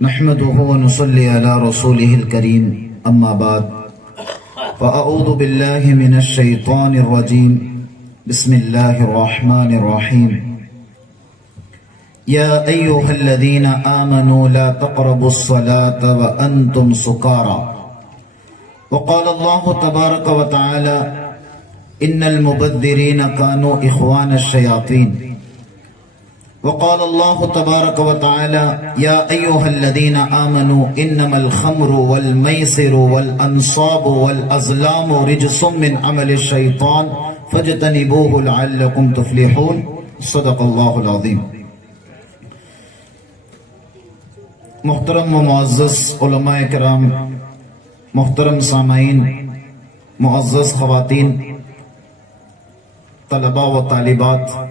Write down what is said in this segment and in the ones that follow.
نحمده ونصلي على رسوله الكريم أما بعد فأعوذ بالله من الشيطان الرجيم بسم الله الرحمن الرحيم يا أيها الذين آمنوا لا تقربوا الصلاة وأنتم سكارى وقال الله تبارك وتعالى إن المبذرين كانوا إخوان الشياطين وقال الله تبارك وتعالى يا أيها الذين آمنوا إنما الخمر والميسر والأنصاب والأزلام رجس من عمل الشيطان فاجتنبوه لعلكم تفلحون صدق الله العظيم۔ محترم و معزز علماء کرام، محترم سامعین، معزز خواتین، طلباء و طالبات،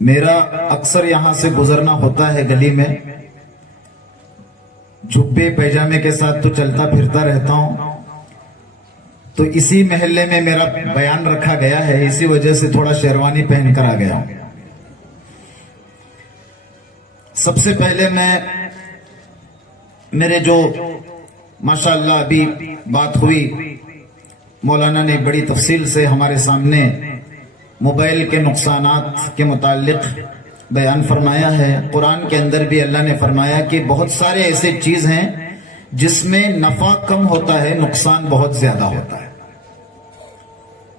میرا اکثر یہاں سے گزرنا ہوتا ہے گلی میں، جھبے پیجامے کے ساتھ تو چلتا پھرتا رہتا ہوں، تو اسی محلے میں میرا بیان رکھا گیا ہے، اسی وجہ سے تھوڑا شیروانی پہن کر آ گیا ہوں۔ سب سے پہلے میں میرے جو ماشاءاللہ ابھی بات ہوئی، مولانا نے بڑی تفصیل سے ہمارے سامنے موبائل کے نقصانات کے متعلق بیان فرمایا ہے۔ قرآن کے اندر بھی اللہ نے فرمایا کہ بہت سارے ایسے چیز ہیں جس میں نفع کم ہوتا ہے، نقصان بہت زیادہ ہوتا ہے۔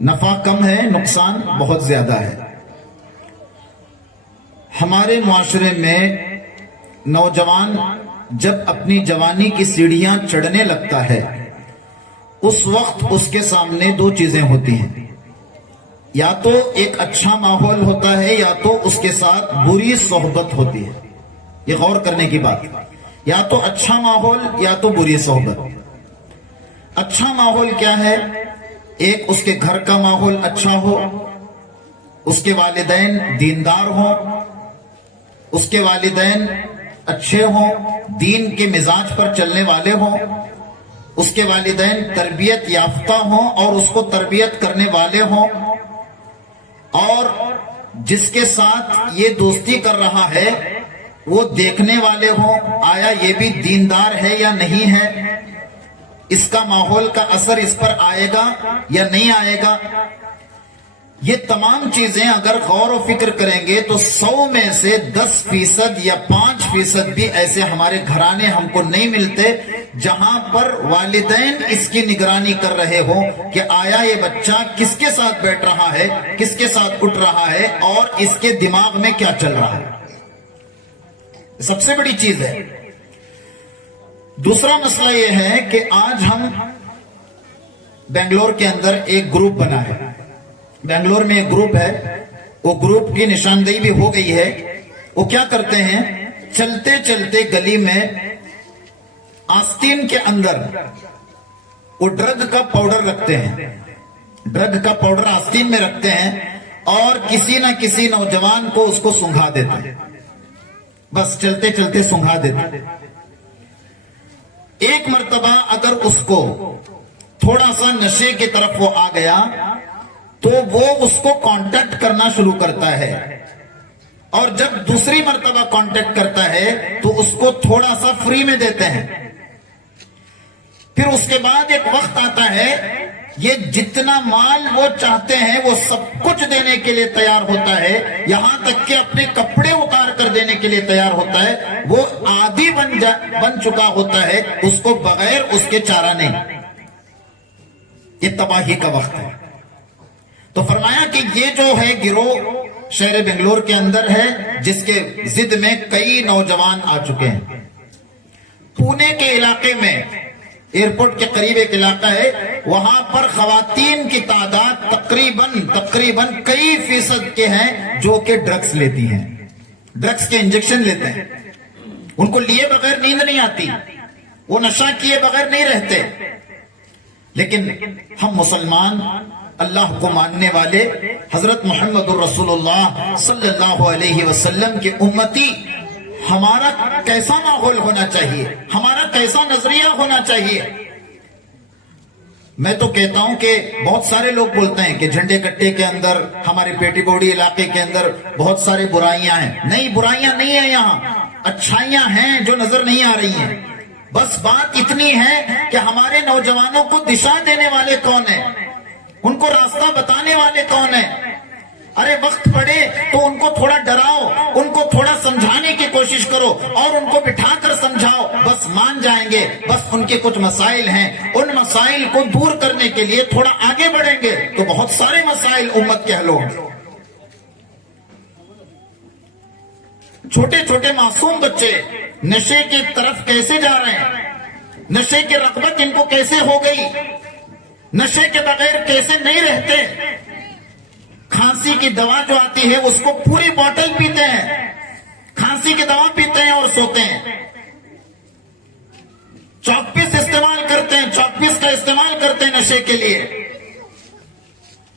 نفع کم ہے، نقصان بہت زیادہ ہے۔ ہمارے معاشرے میں نوجوان جب اپنی جوانی کی سیڑھیاں چڑھنے لگتا ہے، اس وقت اس کے سامنے دو چیزیں ہوتی ہیں، یا تو ایک اچھا ماحول ہوتا ہے یا تو اس کے ساتھ بری صحبت ہوتی ہے۔ یہ غور کرنے کی بات، یا تو اچھا ماحول یا تو بری صحبت۔ اچھا ماحول کیا ہے؟ ایک اس کے گھر کا ماحول اچھا ہو، اس کے والدین دیندار ہوں، اس کے والدین اچھے ہوں، دین کے مزاج پر چلنے والے ہوں، اس کے والدین تربیت یافتہ ہوں اور اس کو تربیت کرنے والے ہوں، اور جس کے ساتھ یہ دوستی کر رہا ہے وہ دیکھنے والے ہوں آیا یہ بھی دیندار ہے یا نہیں ہے، اس کا ماحول کا اثر اس پر آئے گا یا نہیں آئے گا۔ یہ تمام چیزیں اگر غور و فکر کریں گے تو 100 میں سے 10% یا 5% بھی ایسے ہمارے گھرانے ہم کو نہیں ملتے جہاں پر والدین اس کی نگرانی کر رہے ہوں کہ آیا یہ بچہ کس کے ساتھ بیٹھ رہا ہے، کس کے ساتھ اٹھ رہا ہے اور اس کے دماغ میں کیا چل رہا ہے۔ سب سے بڑی چیز ہے۔ دوسرا مسئلہ یہ ہے کہ آج ہم بنگلور کے اندر ایک گروپ بنا ہے، بنگلور میں ایک گروپ ہے، وہ گروپ کی نشاندہی بھی ہو گئی ہے۔ وہ کیا کرتے ہیں؟ چلتے چلتے گلی میں آستین کے اندر وہ ڈرگ کا پاؤڈر رکھتے ہیں، ڈرگ کا پاؤڈر آستین میں رکھتے ہیں اور کسی نہ کسی نوجوان کو اس کو سنگھا دیتے ہیں، بس چلتے چلتے سنگھا دیتے ہیں۔ ایک مرتبہ اگر اس کو تھوڑا سا نشے کی طرف وہ آ گیا تو وہ اس کو کانٹیکٹ کرنا شروع کرتا ہے، اور جب دوسری مرتبہ کانٹیکٹ کرتا ہے تو اس کو تھوڑا سا فری میں دیتے ہیں۔ پھر اس کے بعد ایک وقت آتا ہے یہ جتنا مال وہ چاہتے ہیں وہ سب کچھ دینے کے لیے تیار ہوتا ہے، یہاں تک کہ اپنے کپڑے اتار کر دینے کے لیے تیار ہوتا ہے۔ وہ عادی بن چکا ہوتا ہے، اس کو بغیر اس کے چارہ نہیں۔ یہ تباہی کا وقت ہے۔ تو فرمایا کہ یہ جو ہے گروہ شہر بنگلور کے اندر ہے جس کے ضد میں کئی نوجوان آ چکے ہیں۔ پونے کے علاقے میں ایئرپورٹ کے قریب ایک علاقہ ہے، وہاں پر خواتین کی تعداد تقریباً کئی فیصد کے ہیں جو کہ ڈرگز لیتی ہیں، ڈرگز کے انجیکشن لیتے ہیں۔ ان کو لیے بغیر نیند نہیں آتی، وہ نشہ کیے بغیر نہیں رہتے۔ لیکن ہم مسلمان، اللہ کو ماننے والے، حضرت محمد الرسول اللہ صلی اللہ علیہ وسلم کے امتی، ہمارا کیسا ماحول ہونا چاہیے، ہمارا کیسا نظریہ ہونا چاہیے؟ میں تو کہتا ہوں کہ بہت سارے لوگ بولتے ہیں کہ جھنڈے کٹے کے اندر ہمارے پیٹی بوڑی علاقے کے اندر بہت سارے برائیاں ہیں. نہیں، برائیاں نہیں ہیں، یہاں اچھائیاں ہیں جو نظر نہیں آ رہی ہیں. بس بات اتنی ہے کہ ہمارے نوجوانوں کو دشا دینے والے کون ہیں، ان کو راستہ بتانے والے کون ہیں. ارے وقت پڑے تو ان کو تھوڑا ڈراؤ، ان کو تھوڑا سمجھانے کی کوشش کرو اور ان کو بٹھا کر سمجھاؤ، بس مان جائیں گے. بس ان کے کچھ مسائل ہیں، ان مسائل کو دور کرنے کے لیے تھوڑا آگے بڑھیں گے تو بہت سارے مسائل امت کے حل ہوں گے. چھوٹے چھوٹے معصوم بچے نشے کی طرف کیسے جا رہے ہیں، نشے کی رغبت ان کو کیسے ہو گئی، نشے کے بغیر کیسے نہیں رہتے. کھانسی کی دوا جو آتی ہے اس کو پوری بوتل پیتے ہیں، کھانسی کی دوا پیتے ہیں اور سوتے ہیں. چاک پیس استعمال کرتے ہیں، چاک پیس کا استعمال کرتے ہیں نشے کے لیے.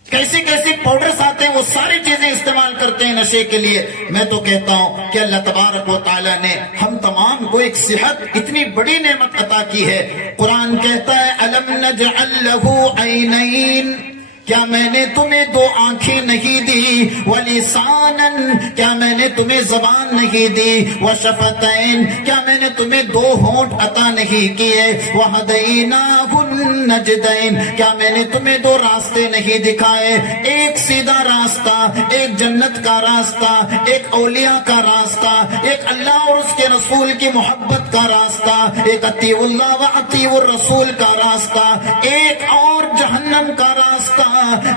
کیسی کیسی پاؤڈرز آتے ہیں وہ ساری چیزیں استعمال کرتے ہیں نشے کے لیے. میں تو کہتا ہوں کہ اللہ تبارک و تعالیٰ نے ہم تمام کو ایک صحت اتنی بڑی نعمت عطا کی ہے. قرآن کہتا ہے أَلَمْ نَجْعَلْ لَهُ عَيْنَيْنِ، کیا میں نے تمہیں دو آنکھیں نہیں دی، وَلِسَانًا، کیا میں نے تمہیں زبان نہیں دی، وَشَفَتَيْن، کیا میں نے تمہیں دو ہونٹ عطا نہیں کیے، وَهَدَيْنَاهُ النَّجْدَيْن، کیا میں نے تمہیں دو راستے نہیں دکھائے، ایک سیدھا راستہ، ایک جنت کا راستہ، ایک اولیاء کا راستہ، ایک اللہ اور اس کے رسول کی محبت کا راستہ، ایک اطیع اللہ و اطیع الرسول کا راستہ، ایک اور جہنم کا راستہ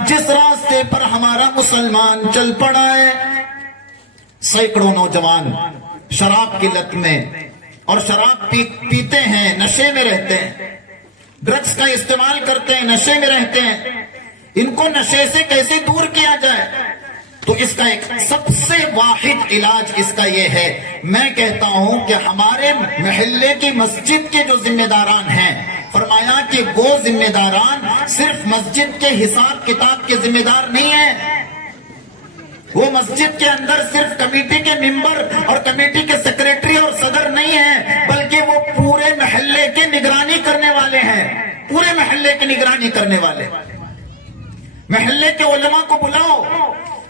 جس راستے پر ہمارا مسلمان چل پڑا ہے. سینکڑوں نوجوان شراب کی لت میں اور شراب پیتے ہیں، نشے میں رہتے ہیں، ڈرگز کا استعمال کرتے ہیں، نشے میں رہتے ہیں. ان کو نشے سے کیسے دور کیا جائے؟ تو اس کا ایک سب سے واحد علاج اس کا یہ ہے، میں کہتا ہوں کہ ہمارے محلے کی مسجد کے جو ذمہ داران ہیں، فرمایا کہ وہ ذمہ داران صرف مسجد کے حساب کتاب کے ذمہ دار نہیں ہیں، وہ مسجد کے اندر صرف کمیٹی کے ممبر اور کمیٹی کے سیکریٹری اور صدر نہیں ہیں، بلکہ وہ پورے محلے کی نگرانی کرنے والے ہیں، پورے محلے کی نگرانی کرنے والے. محلے کے علماء کو بلاؤ،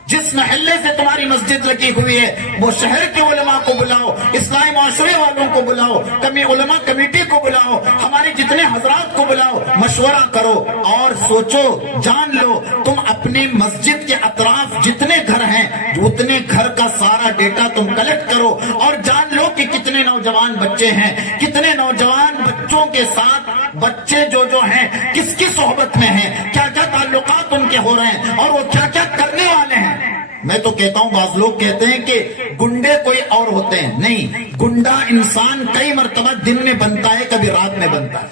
جس محلے سے تمہاری مسجد لگی ہوئی ہے وہ شہر کے علماء کو بلاؤ، اسلامی معاشرے والوں کو بلاؤ، علماء کمیٹی کو بلاؤ، ہمارے جتنے حضرات کو بلاؤ، مشورہ کرو اور سوچو، جان لو تم اپنی مسجد کے اطراف جتنے گھر ہیں اتنے گھر کا سارا ڈیٹا تم کلیکٹ کرو اور جان لو کہ کتنے نوجوان بچے ہیں، کتنے نوجوان بچوں کے ساتھ بچے جو ہیں کس کی صحبت میں ہیں، کیا کیا تعلقات ان کے ہو رہے ہیں اور وہ کیا کیا کرنے والے ہیں. میں تو کہتا ہوں، بعض لوگ کہتے ہیں کہ گنڈے کوئی اور ہوتے ہیں، نہیں، گنڈا انسان کئی مرتبہ دن میں بنتا ہے، کبھی رات میں بنتا ہے،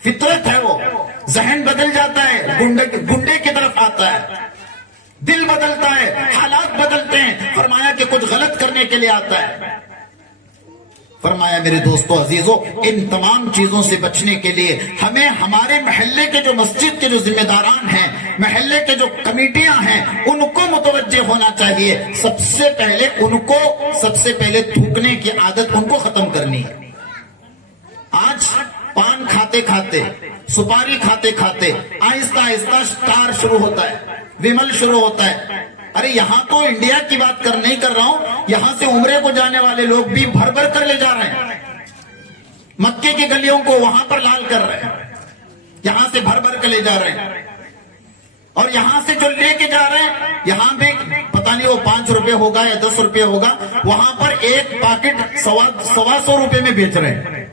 فطرت ہے، وہ ذہن بدل جاتا ہے، گنڈے کی طرف آتا ہے، دل بدلتا ہے، حالات بدلتے ہیں. فرمایا کہ کچھ غلط کرنے کے لیے آتا ہے. فرمایا میرے دوستو عزیزو، ان تمام چیزوں سے بچنے کے لیے ہمیں ہمارے محلے کے جو مسجد کے جو ذمہ داران ہیں، محلے کے جو کمیٹیاں ہیں، ان کو متوجہ ہونا چاہیے. سب سے پہلے تھوکنے کی عادت ان کو ختم کرنی ہے. آج پان کھاتے کھاتے، سپاری کھاتے کھاتے آہستہ آہستہ اسٹار شروع ہوتا ہے، ومل شروع ہوتا ہے. ارے یہاں تو انڈیا کی بات نہیں کر رہا ہوں، یہاں سے عمرے کو جانے والے لوگ بھی بھر بھر کر لے جا رہے ہیں، مکے کی گلیوں کو وہاں پر لال کر رہے ہیں، یہاں سے بھر بھر کر لے جا رہے ہیں. اور یہاں سے جو لے کے جا رہے ہیں یہاں پہ پتہ نہیں وہ 5 روپے ہوگا یا 10 روپے ہوگا، وہاں پر ایک پاکٹ 125 روپے میں بیچ رہے ہیں،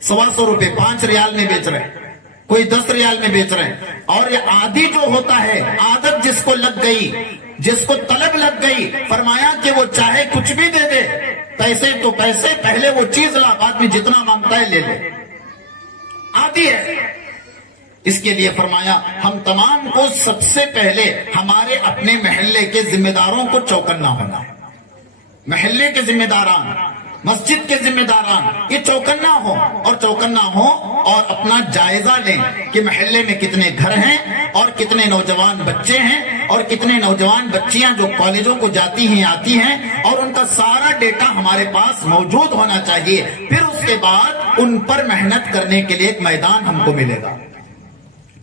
125 روپے 5 ریال میں بیچ رہے ہیں، کوئی 10 ریال میں بیچ رہے ہیں. اور یہ عادی جو ہوتا ہے، عادت جس کو لگ گئی، جس کو طلب لگ گئی، فرمایا کہ وہ چاہے کچھ بھی دے دے، پیسے تو پیسے، پہلے وہ چیز لا، بعد میں جتنا مانگتا ہے لے لے، عادی ہے. اس کے لیے فرمایا ہم تمام کو سب سے پہلے ہمارے اپنے محلے کے ذمہ داروں کو چوکنا ہونا ہے. محلے کے ذمہ داران، مسجد کے ذمہ داران یہ چوکنا ہو اور اپنا جائزہ لیں کہ محلے میں کتنے گھر ہیں اور کتنے نوجوان بچے ہیں اور کتنے نوجوان بچیاں جو کالجوں کو جاتی ہیں آتی ہیں، اور ان کا سارا ڈیٹا ہمارے پاس موجود ہونا چاہیے. پھر اس کے بعد ان پر محنت کرنے کے لیے ایک میدان ہم کو ملے گا.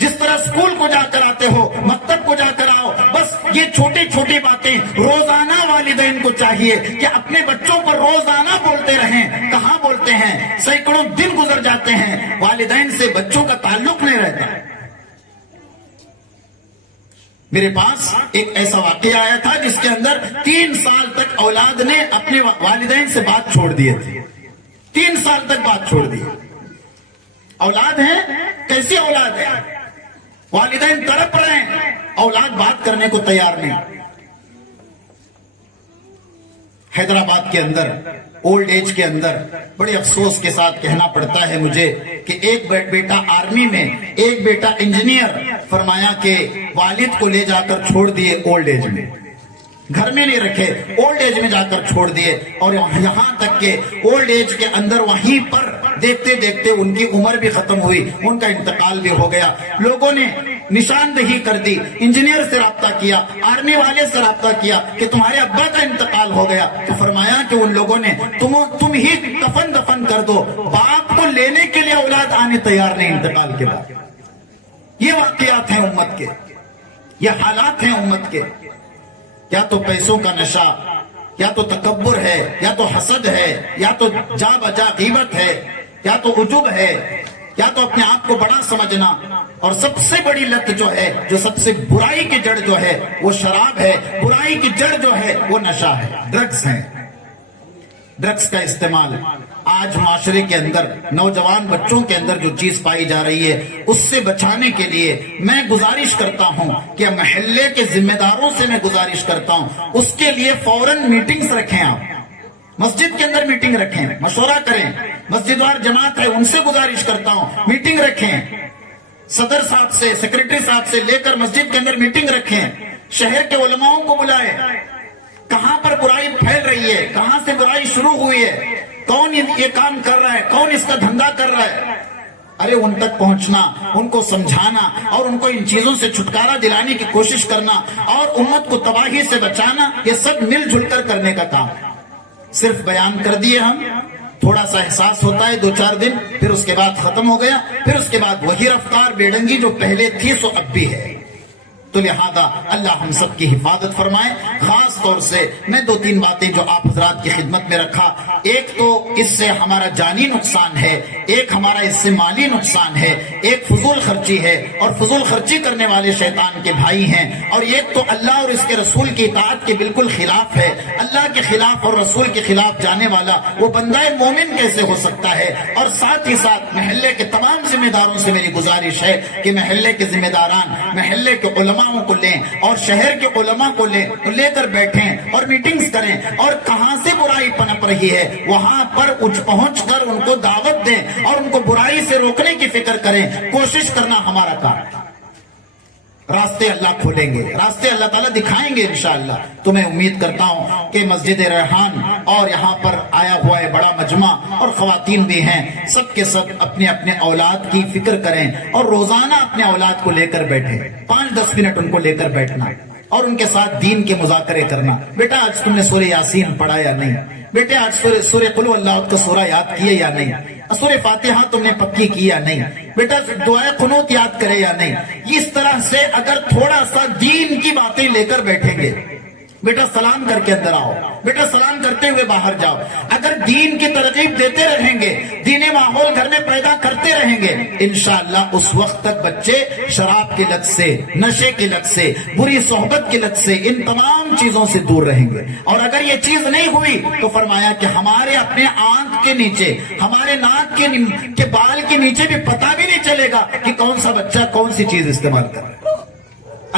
جس طرح اسکول کو جا کر آتے ہو، مکتب کو جا کر آؤ، بس یہ چھوٹی چھوٹی باتیں روزانہ والدین کو چاہیے کہ اپنے بچوں پر روزانہ بولتے رہیں۔ کہاں بولتے ہیں؟ سینکڑوں دن گزر جاتے ہیں، والدین سے بچوں کا تعلق نہیں رہتا۔ میرے پاس ایک ایسا واقعہ آیا تھا جس کے اندر 3 سال تک اولاد نے اپنے والدین سے بات چھوڑ دیے تھے۔ 3 سال تک بات چھوڑ دی۔ اولاد ہیں، کیسی اولاد ہے؟ والدین تڑپ رہے ہیں، اولاد بات کرنے کو تیار نہیں۔ حیدرآباد کے اندر اولڈ ایج کے اندر بڑے افسوس کے ساتھ کہنا پڑتا ہے مجھے کہ ایک بیٹا آرمی میں، ایک بیٹا انجینئر، فرمایا کہ والد کو لے جا کر چھوڑ دیے اولڈ ایج میں، گھر میں نہیں رکھے، اولڈ ایج میں جا کر چھوڑ دیے، اور یہاں تک کہ اولڈ ایج کے اندر وہیں پر دیکھتے دیکھتے ان کی عمر بھی ختم ہوئی، ان کا انتقال بھی ہو گیا۔ لوگوں نے نشاندہی کر دی، انجینئر سے رابطہ کیا، آرمی والے سے رابطہ کیا کہ تمہارے ابا کا انتقال ہو گیا، تو فرمایا کہ ان لوگوں نے تم ہی کفن دفن کر دو، باپ کو لینے کے لیے اولاد آنے تیار نہیں انتقال کے بعد۔ یہ واقعات ہیں امت کے، یہ حالات ہیں امت کے۔ یا تو پیسوں کا نشہ، یا تو تکبر ہے، یا تو حسد ہے، یا تو جا بجا غیبت ہے، یا تو عجب ہے، یا تو اپنے آپ کو بڑا سمجھنا، اور سب سے بڑی لت جو ہے، جو سب سے برائی کی جڑ جو ہے وہ شراب ہے، برائی کی جڑ جو ہے وہ نشہ ہے، ڈرگز ہے۔ ڈرگز کا استعمال آج معاشرے کے اندر، نوجوان بچوں کے اندر جو چیز پائی جا رہی ہے، اس سے بچانے کے لیے میں گزارش کرتا ہوں کہ محلے کے ذمہ داروں سے میں گزارش کرتا ہوں، اس کے لیے فوراً میٹنگز رکھیں، آپ مسجد کے اندر میٹنگ رکھیں، مشورہ کریں، مسجد وار جماعت ہے ان سے گزارش کرتا ہوں میٹنگ رکھیں، صدر صاحب سے، سیکرٹری صاحب سے لے کر مسجد کے اندر میٹنگ رکھیں، شہر کے علماؤں کو بلائیں، کہاں پر برائی پھیل رہی ہے، کہاں سے برائی شروع ہوئی ہے، کون یہ کام کر رہا ہے، کون اس کا دھندا کر رہا ہے، ارے ان تک پہنچنا، ان کو سمجھانا، اور ان کو ان چیزوں سے چھٹکارا دلانے کی کوشش کرنا، اور امت کو تباہی سے بچانا، یہ سب مل جل کر کرنے کا کام ہے۔ صرف بیان کر دیے ہم، تھوڑا سا احساس ہوتا ہے 2-4 دن، پھر اس کے بعد ختم ہو گیا، پھر اس کے بعد وہی رفتار بیڑنگی جو پہلے تھی سو اب بھی ہے۔ تو لہذا اللہ ہم سب کی حفاظت فرمائے۔ خاص طور سے میں 2-3 باتیں جو آپ حضرات کی خدمت میں رکھا، ایک تو اس سے ہمارا جانی نقصان ہے، ایک ہمارا اس سے مالی نقصان ہے، ایک فضول خرچی ہے، اور فضول خرچی کرنے والے شیطان کے بھائی ہیں، اور ایک تو اللہ اور اس کے رسول کی اطاعت کے بالکل خلاف ہے۔ اللہ کے خلاف اور رسول کے خلاف جانے والا وہ بندہ مومن کیسے ہو سکتا ہے؟ اور ساتھ ہی ساتھ محلے کے تمام ذمہ داروں سے میری گزارش ہے کہ محلے کے ذمہ داران محلے کے علماء کو لیں، اور شہر کے علماء کو لے کر بیٹھیں اور میٹنگز کریں، اور کہاں سے برائی پنپ رہی ہے وہاں پر پہنچ کر ان کو دعوت دیں، اور ان کو برائی سے روکنے کی فکر کریں۔ کوشش کرنا ہمارا کام ہے۔ راستے اللہ کھولیں گے، راستے اللہ تعالیٰ دکھائیں گے انشاءاللہ۔ تو میں امید کرتا ہوں کہ مسجد ریحان اور یہاں پر آیا ہوا ہے بڑا مجمع، اور خواتین بھی ہیں، سب کے سب اپنے اپنے اولاد کی فکر کریں، اور روزانہ اپنے اولاد کو لے کر بیٹھیں، 5-10 منٹ ان کو لے کر بیٹھنا، اور ان کے ساتھ دین کے مذاکرے کرنا۔ بیٹا آج تم نے سورہ یاسین پڑھا یا نہیں؟ بیٹے آج سورہ قل هو اللہ کا سورہ یاد کیے یا نہیں؟ سورہ فاتحہ تم نے پکی کی یا نہیں؟ بیٹا دعائے قنوت یاد کرے یا نہیں؟ اس طرح سے اگر تھوڑا سا دین کی باتیں لے کر بیٹھیں گے، بیٹا سلام کر کے اندر آؤ، بیٹا سلام کرتے ہوئے باہر جاؤ، اگر دین کی ترغیب دیتے رہیں گے، دینی ماحول گھر میں پیدا کرتے رہیں گے، انشاءاللہ اس وقت تک بچے شراب کی لت سے، نشے کی لت سے، بری صحبت کی لت سے، ان تمام چیزوں سے دور رہیں گے۔ اور اگر یہ چیز نہیں ہوئی تو فرمایا کہ ہمارے اپنے آنکھ کے نیچے، ہمارے ناک کے بال کے نیچے بھی پتہ بھی نہیں چلے گا کہ کون سا بچہ کون سی چیز استعمال کر رہا ہے۔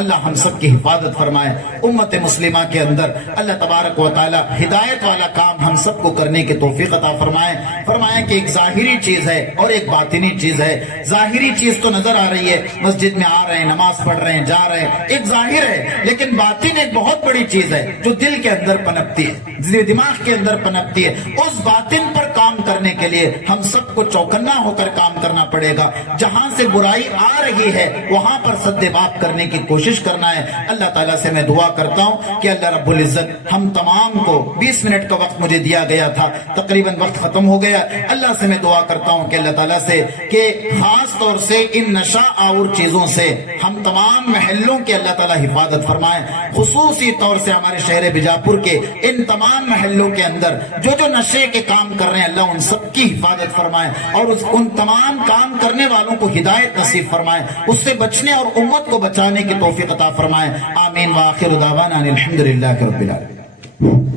اللہ ہم سب کی حفاظت فرمائے۔ امت مسلمہ کے اندر اللہ تبارک و تعالی ہدایت والا کام ہم سب کو کرنے کی توفیق عطا فرمائے۔ فرمائے کہ ایک ظاہری چیز ہے اور ایک باطنی چیز ہے۔ ظاہری چیز تو نظر آ رہی ہے، مسجد میں آ رہے ہیں، نماز پڑھ رہے ہیں، جا رہے ہیں، ایک ظاہر ہے، لیکن باطن ایک بہت بڑی چیز ہے جو دل کے اندر پنپتی ہے، دماغ کے اندر پنپتی ہے۔ اس باطن پر کام کرنے کے لیے ہم سب کو چوکنا ہو کر کام کرنا پڑے گا۔ جہاں سے برائی آ رہی ہے وہاں پر سد باب کرنے کی کوشش کوشش کرنا ہے۔ اللہ تعالیٰ سے میں دعا کرتا ہوں کہ اللہ رب العزت ہم تمام کو 20 منٹ کا وقت مجھے دیا گیا تھا، تقریباً وقت ختم ہو گیا۔ اللہ سے میں دعا کرتا ہوں کہ اللہ تعالیٰ سے کہ خاص طور سے ان نشہ آور چیزوں سے ہم تمام محلوں کے اللہ تعالیٰ حفاظت فرمائیں، خصوصی طور سے ہمارے شہر بیجاپور کے ان تمام محلوں کے اندر جو نشے کے کام کر رہے ہیں اللہ ان سب کی حفاظت فرمائے اور ان تمام کام کرنے والوں کو ہدایت نصیب فرمائے، اس سے بچنے اور امت کو بچانے کی توفیق عطا فرمائے۔ آمین وآخر دعوانا الحمدللہ رب العالمین۔